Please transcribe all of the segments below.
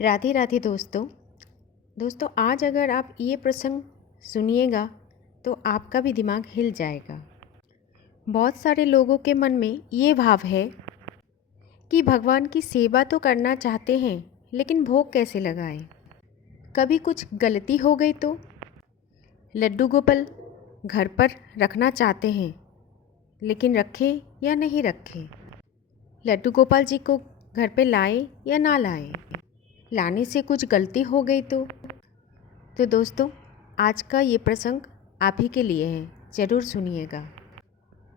राधे राधे दोस्तों आज अगर आप ये प्रसंग सुनिएगा तो आपका भी दिमाग हिल जाएगा। बहुत सारे लोगों के मन में ये भाव है कि भगवान की सेवा तो करना चाहते हैं लेकिन भोग कैसे लगाएं। कभी कुछ गलती हो गई तो लड्डू गोपाल घर पर रखना चाहते हैं लेकिन रखें या नहीं रखें। लड्डू गोपाल जी को घर पे लाएं या ना लाएं। लाने से कुछ गलती हो गई तो दोस्तों आज का ये प्रसंग आप ही के लिए है। ज़रूर सुनिएगा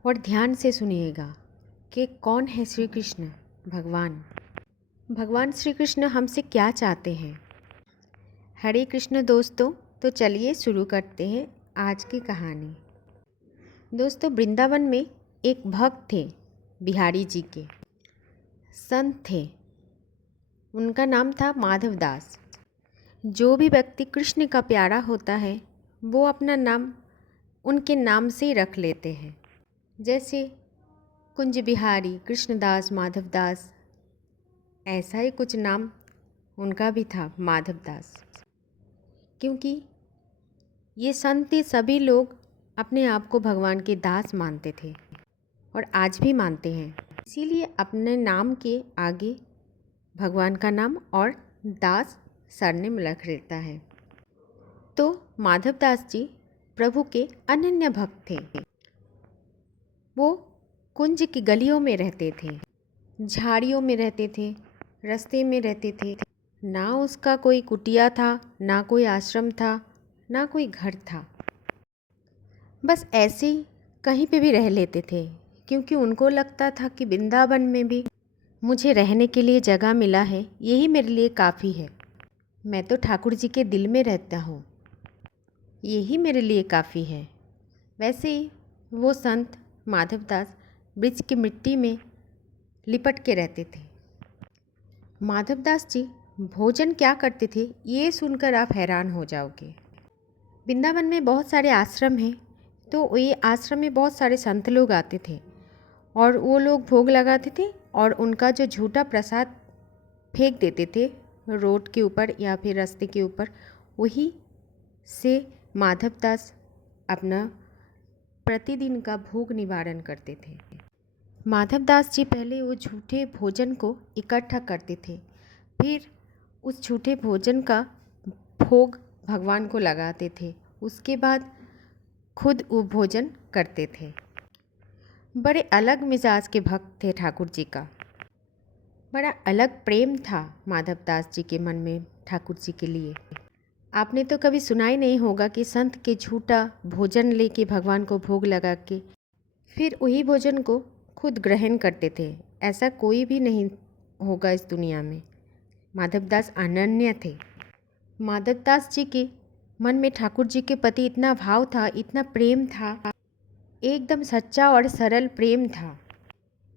और ध्यान से सुनिएगा कि कौन है श्री कृष्ण। भगवान श्री कृष्ण हमसे क्या चाहते हैं। हरे कृष्ण दोस्तों। तो चलिए शुरू करते हैं आज की कहानी। दोस्तों वृंदावन में एक भक्त थे, बिहारी जी के संत थे। उनका नाम था माधव दास। जो भी व्यक्ति कृष्ण का प्यारा होता है वो अपना नाम उनके नाम से ही रख लेते हैं। जैसे कुंज बिहारी, कृष्णदास, माधव दास, ऐसा ही कुछ नाम उनका भी था, माधव दास। क्योंकि ये संत सभी लोग अपने आप को भगवान के दास मानते थे और आज भी मानते हैं। इसीलिए अपने नाम के आगे भगवान का नाम और दास सरनेम रख लेता है। तो माधव दास जी प्रभु के अनन्य भक्त थे। वो कुंज की गलियों में रहते थे, झाड़ियों में रहते थे, रास्ते में रहते थे। ना उसका कोई कुटिया था, ना कोई आश्रम था, ना कोई घर था। बस ऐसे ही कहीं पे भी रह लेते थे क्योंकि उनको लगता था कि वृंदावन में भी मुझे रहने के लिए जगह मिला है, यही मेरे लिए काफ़ी है। मैं तो ठाकुर जी के दिल में रहता हूँ, यही मेरे लिए काफ़ी है। वैसे ही वो संत माधवदास ब्रिज की मिट्टी में लिपट के रहते थे। माधवदास जी भोजन क्या करते थे ये सुनकर आप हैरान हो जाओगे। वृंदावन में बहुत सारे आश्रम हैं, तो ये आश्रम में बहुत सारे संत लोग आते थे और वो लोग भोग लगाते थे और उनका जो झूठा प्रसाद फेंक देते थे रोड के ऊपर या फिर रास्ते के ऊपर, वही से माधवदास अपना प्रतिदिन का भोग निवारण करते थे। माधवदास जी पहले वो झूठे भोजन को इकट्ठा करते थे, फिर उस झूठे भोजन का भोग भगवान को लगाते थे। उसके बाद खुद वो भोजन करते थे। बड़े अलग मिजाज के भक्त थे ठाकुर जी का। बड़ा अलग प्रेम था माधवदास जी के मन में ठाकुर जी के लिए। आपने तो कभी सुना ही नहीं होगा कि संत के झूठा भोजन लेके भगवान को भोग लगा के फिर वही भोजन को खुद ग्रहण करते थे। ऐसा कोई भी नहीं होगा इस दुनिया में। माधवदास अनन्य थे। माधवदास जी के मन में ठाकुर जी के प्रति इतना भाव था, इतना प्रेम था, एकदम सच्चा और सरल प्रेम था।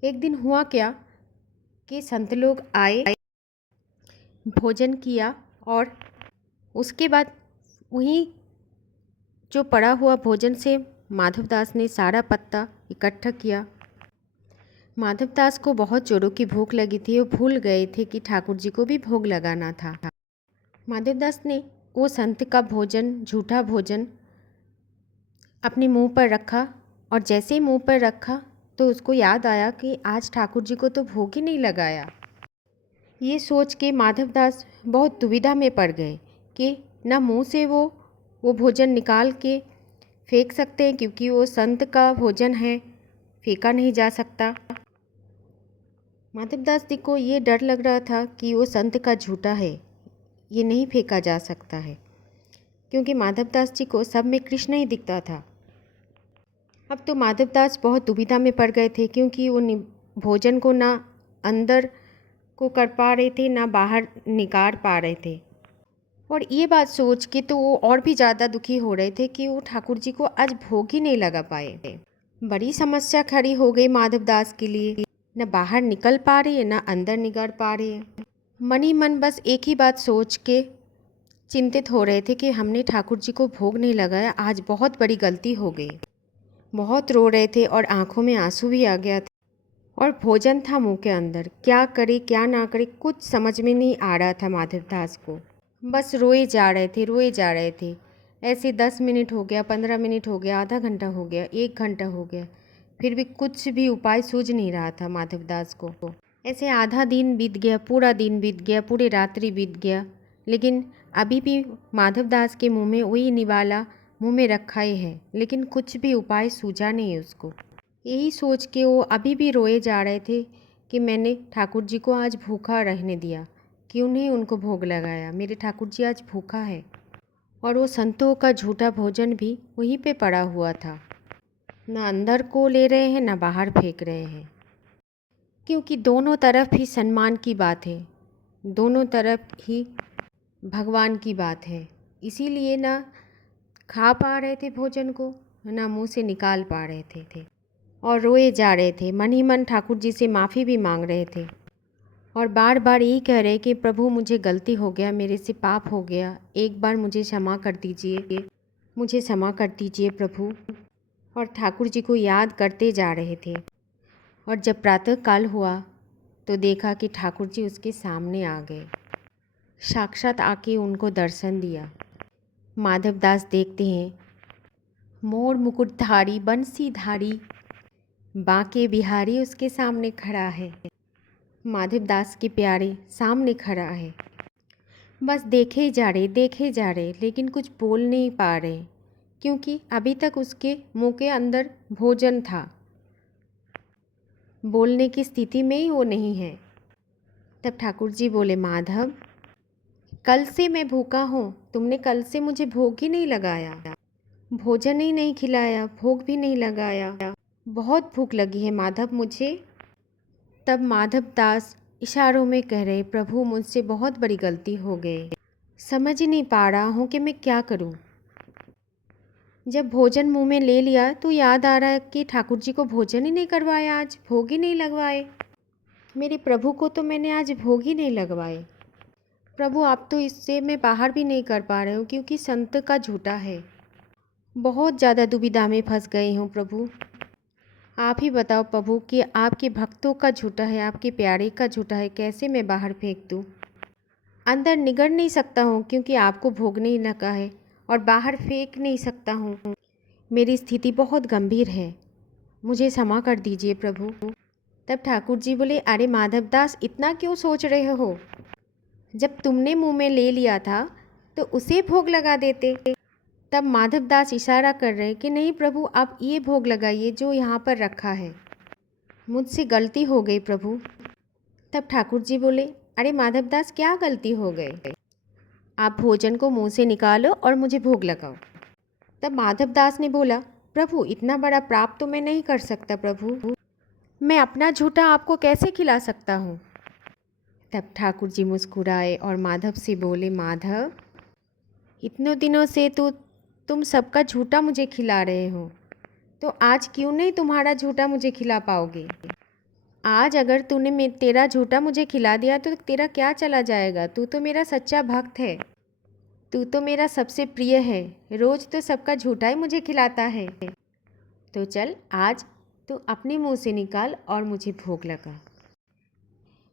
एक दिन हुआ क्या कि संत लोग आए, भोजन किया और उसके बाद वहीं जो पड़ा हुआ भोजन से माधवदास ने सारा पत्ता इकट्ठा किया। माधवदास को बहुत जोरों की भूख लगी थी। वो भूल गए थे कि ठाकुर जी को भी भोग लगाना था। माधवदास ने वो संत का भोजन, झूठा भोजन, अपने मुंह पर रखा और जैसे ही मुंह पर रखा तो उसको याद आया कि आज ठाकुर जी को तो भोग ही नहीं लगाया। ये सोच के माधवदास बहुत दुविधा में पड़ गए कि न मुंह से वो भोजन निकाल के फेंक सकते हैं क्योंकि वो संत का भोजन है, फेंका नहीं जा सकता। माधवदास जी को ये डर लग रहा था कि वो संत का झूठा है, ये नहीं फेंका जा सकता है, क्योंकि माधवदास जी को सब में कृष्ण ही दिखता था। अब तो माधवदास बहुत दुविधा में पड़ गए थे क्योंकि वो भोजन को ना अंदर को कर पा रहे थे ना बाहर निकाल पा रहे थे। और ये बात सोच के तो वो और भी ज़्यादा दुखी हो रहे थे कि वो ठाकुर जी को आज भोग ही नहीं लगा पाए। बड़ी समस्या खड़ी हो गई माधवदास के लिए। न बाहर निकल पा रही है, न अंदर निकाल पा रही है। मन ही मन बस एक ही बात सोच के चिंतित हो रहे थे कि हमने ठाकुर जी को भोग नहीं लगाया, आज बहुत बड़ी गलती हो गई। बहुत रो रहे थे और आंखों में आंसू भी आ गया था और भोजन था मुंह के अंदर। क्या करे क्या ना करे कुछ समझ में नहीं आ रहा था माधवदास को। बस रोए जा रहे थे, रोए जा रहे थे। ऐसे 10 मिनट हो गया, 15 मिनट हो गया, आधा घंटा हो गया, 1 घंटा हो गया, फिर भी कुछ भी उपाय सूझ नहीं रहा था माधवदास को। ऐसे आधा दिन बीत गया, पूरा दिन बीत गया, पूरी रात्रि बीत गया, लेकिन अभी भी माधवदास के मुंह में वही निवाला मुंह में रखा ही है, लेकिन कुछ भी उपाय सूझा नहीं उसको। यही सोच के वो अभी भी रोए जा रहे थे कि मैंने ठाकुर जी को आज भूखा रहने दिया, क्यों नहीं उनको भोग लगाया, मेरे ठाकुर जी आज भूखा है। और वो संतों का झूठा भोजन भी वहीं पे पड़ा हुआ था, ना अंदर को ले रहे हैं ना बाहर फेंक रहे हैं, क्योंकि दोनों तरफ ही सम्मान की बात है, दोनों तरफ ही भगवान की बात है। इसीलिए ना खा पा रहे थे भोजन को, ना मुंह से निकाल पा रहे थे और रोए जा रहे थे। मन ही मन ठाकुर जी से माफ़ी भी मांग रहे थे और बार बार यही कह रहे कि प्रभु मुझे गलती हो गया, मेरे से पाप हो गया, एक बार मुझे क्षमा कर दीजिए, मुझे क्षमा कर दीजिए प्रभु। और ठाकुर जी को याद करते जा रहे थे। और जब प्रातः काल हुआ तो देखा कि ठाकुर जी उसके सामने आ गए, साक्षात आके उनको दर्शन दिया। माधवदास देखते हैं, मोर मुकुटधारी बंसीधारी बांके बिहारी उसके सामने खड़ा है। माधवदास के प्यारे सामने खड़ा है। बस देखे ही जा रहे, देखे जा रहे, लेकिन कुछ बोल नहीं पा रहे, क्योंकि अभी तक उसके मुंह के अंदर भोजन था, बोलने की स्थिति में ही वो नहीं है। तब ठाकुर जी बोले, माधव कल से मैं भूखा हूँ, तुमने कल से मुझे भोग ही नहीं लगाया, भोजन ही नहीं खिलाया, भोग भी नहीं लगाया, बहुत भूख लगी है माधव मुझे। तब माधवदास इशारों में कह रहे, प्रभु मुझसे बहुत बड़ी गलती हो गई, समझ ही नहीं पा रहा हूँ कि मैं क्या करूँ। जब भोजन मुंह में ले लिया तो याद आ रहा है कि ठाकुर जी को भोजन ही नहीं करवाया, आज भोग ही नहीं लगवाए, मेरे प्रभु को तो मैंने आज भोग ही नहीं लगवाए। प्रभु आप तो इससे मैं बाहर भी नहीं कर पा रही हूँ, क्योंकि संत का झूठा है, बहुत ज़्यादा दुविधा में फंस गई हूँ प्रभु। आप ही बताओ प्रभु कि आपके भक्तों का झूठा है, आपके प्यारे का झूठा है, कैसे मैं बाहर फेंक दूँ। अंदर निगल नहीं सकता हूँ क्योंकि आपको भोग नहीं लगा है, और बाहर फेंक नहीं सकता हूँ। मेरी स्थिति बहुत गंभीर है, मुझे क्षमा कर दीजिए प्रभु। तब ठाकुर जी बोले, अरे माधवदास इतना क्यों सोच रहे हो, जब तुमने मुंह में ले लिया था तो उसे भोग लगा देते। तब माधवदास इशारा कर रहे कि नहीं प्रभु आप ये भोग लगाइए जो यहाँ पर रखा है, मुझसे गलती हो गई प्रभु। तब ठाकुर जी बोले, अरे माधवदास क्या गलती हो गई, आप भोजन को मुंह से निकालो और मुझे भोग लगाओ। तब माधवदास ने बोला, प्रभु इतना बड़ा पाप तो मैं नहीं कर सकता प्रभु, मैं अपना झूठा आपको कैसे खिला सकता हूँ। तब ठाकुर जी मुस्कुराए और माधव से बोले, माधव इतने दिनों से तो तुम सबका झूठा मुझे खिला रहे हो, तो आज क्यों नहीं तुम्हारा झूठा मुझे खिला पाओगे। आज अगर तूने तेरा झूठा मुझे खिला दिया तो तेरा क्या चला जाएगा, तू तो मेरा सच्चा भक्त है, तू तो मेरा सबसे प्रिय है, रोज़ तो सबका झूठा ही मुझे खिलाता है, तो चल आज तो अपने मुंह से निकाल और मुझे भोग लगा।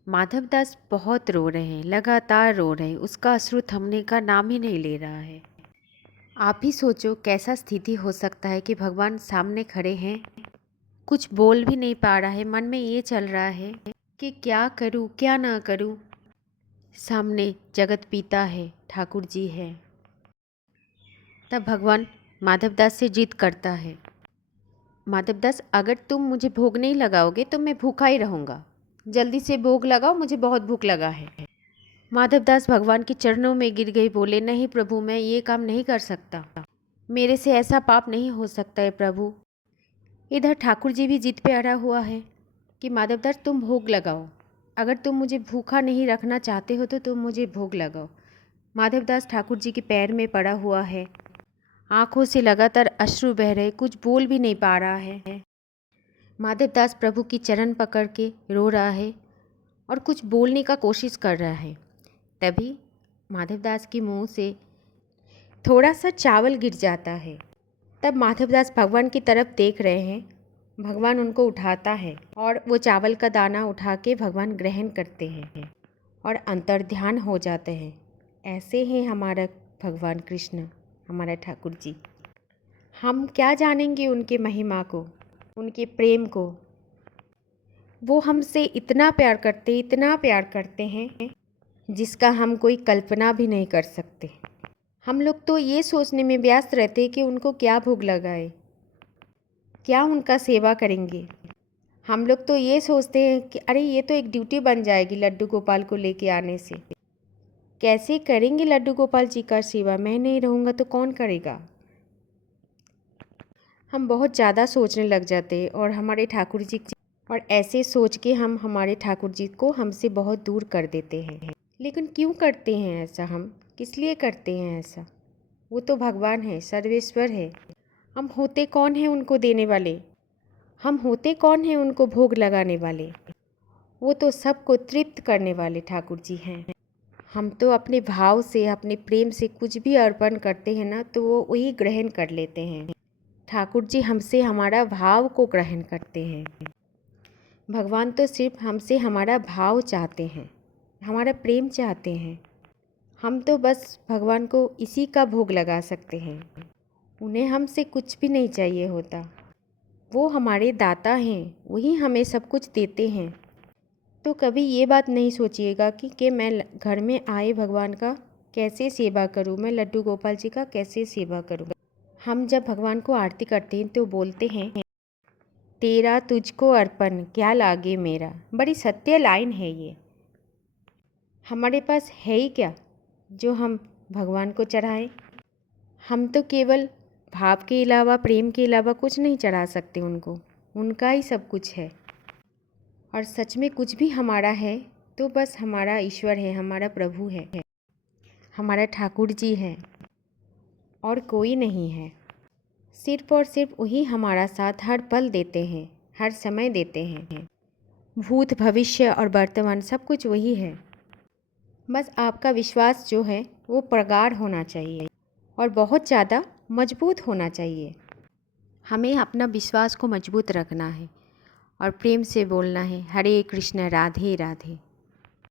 माधवदास बहुत रो रहे हैं, लगातार रो रहे हैं, उसका अश्रु थमने का नाम ही नहीं ले रहा है। आप ही सोचो कैसा स्थिति हो सकता है कि भगवान सामने खड़े हैं, कुछ बोल भी नहीं पा रहा है, मन में ये चल रहा है कि क्या करूं क्या ना करूं। सामने जगत पिता है, ठाकुर जी है। तब भगवान माधवदास से जिद करता है, माधवदास अगर तुम मुझे भोग नहीं लगाओगे तो मैं भूखा ही रहूँगा, जल्दी से भोग लगाओ, मुझे बहुत भूख लगा है। माधवदास भगवान के चरणों में गिर गए, बोले, नहीं प्रभु मैं ये काम नहीं कर सकता, मेरे से ऐसा पाप नहीं हो सकता है प्रभु। इधर ठाकुर जी भी जिद पे अड़ा हुआ है कि माधवदास तुम भोग लगाओ, अगर तुम मुझे भूखा नहीं रखना चाहते हो तो तुम मुझे भोग लगाओ। माधवदास ठाकुर जी के पैर में पड़ा हुआ है, आंखों से लगातार अश्रु बह रहे, कुछ बोल भी नहीं पा रहा है। माधवदास प्रभु की चरण पकड़ के रो रहा है और कुछ बोलने का कोशिश कर रहा है। तभी माधवदास के मुंह से थोड़ा सा चावल गिर जाता है। तब माधवदास भगवान की तरफ देख रहे हैं भगवान उनको उठाता है और वो चावल का दाना उठा के भगवान ग्रहण करते हैं और अंतर्ध्यान हो जाते हैं। ऐसे हैं हमारा भगवान कृष्ण, हमारा ठाकुर जी। हम क्या जानेंगे उनके महिमा को, उनके प्रेम को। वो हमसे इतना प्यार करते हैं जिसका हम कोई कल्पना भी नहीं कर सकते। हम लोग तो ये सोचने में व्यस्त रहते हैं कि उनको क्या भोग लगाए, क्या उनका सेवा करेंगे। हम लोग तो ये सोचते हैं कि अरे ये तो एक ड्यूटी बन जाएगी लड्डू गोपाल को लेके आने से। कैसे करेंगे लड्डू गोपाल जी का सेवा, मैं नहीं रहूँगा तो कौन करेगा। हम बहुत ज़्यादा सोचने लग जाते हैं और हमारे ठाकुर जी, और ऐसे सोच के हम हमारे ठाकुर जी को हमसे बहुत दूर कर देते हैं। लेकिन क्यों करते हैं ऐसा, हम किस लिए करते हैं ऐसा। वो तो भगवान है, सर्वेश्वर है। हम होते कौन हैं उनको देने वाले, हम होते कौन हैं उनको भोग लगाने वाले। वो तो सबको तृप्त करने वाले ठाकुर जी हैं। हम तो अपने भाव से, अपने प्रेम से कुछ भी अर्पण करते हैं ना, तो वो वही ग्रहण कर लेते हैं। ठाकुर जी हमसे हमारा भाव को ग्रहण करते हैं। भगवान तो सिर्फ हमसे हमारा भाव चाहते हैं, हमारा प्रेम चाहते हैं। हम तो बस भगवान को इसी का भोग लगा सकते हैं। उन्हें हमसे कुछ भी नहीं चाहिए होता। वो हमारे दाता हैं, वही हमें सब कुछ देते हैं। तो कभी ये बात नहीं सोचिएगा कि मैं घर में आए भगवान का कैसे सेवा करूं, मैं लड्डू गोपाल जी का कैसे सेवा करूं। हम जब भगवान को आरती करते हैं तो बोलते हैं, तेरा तुझको अर्पण क्या लागे मेरा। बड़ी सत्य लाइन है ये। हमारे पास है ही क्या जो हम भगवान को चढ़ाएं। हम तो केवल भाव के अलावा, प्रेम के अलावा कुछ नहीं चढ़ा सकते उनको। उनका ही सब कुछ है। और सच में कुछ भी हमारा है तो बस हमारा ईश्वर है, हमारा प्रभु है, हमारा ठाकुर जी है, और कोई नहीं है। सिर्फ और सिर्फ वही हमारा साथ हर पल देते हैं, हर समय देते हैं। भूत, भविष्य और वर्तमान सब कुछ वही है। बस आपका विश्वास जो है वो प्रगाढ़ होना चाहिए और बहुत ज़्यादा मजबूत होना चाहिए। हमें अपना विश्वास को मजबूत रखना है और प्रेम से बोलना है, हरे कृष्ण राधे राधे।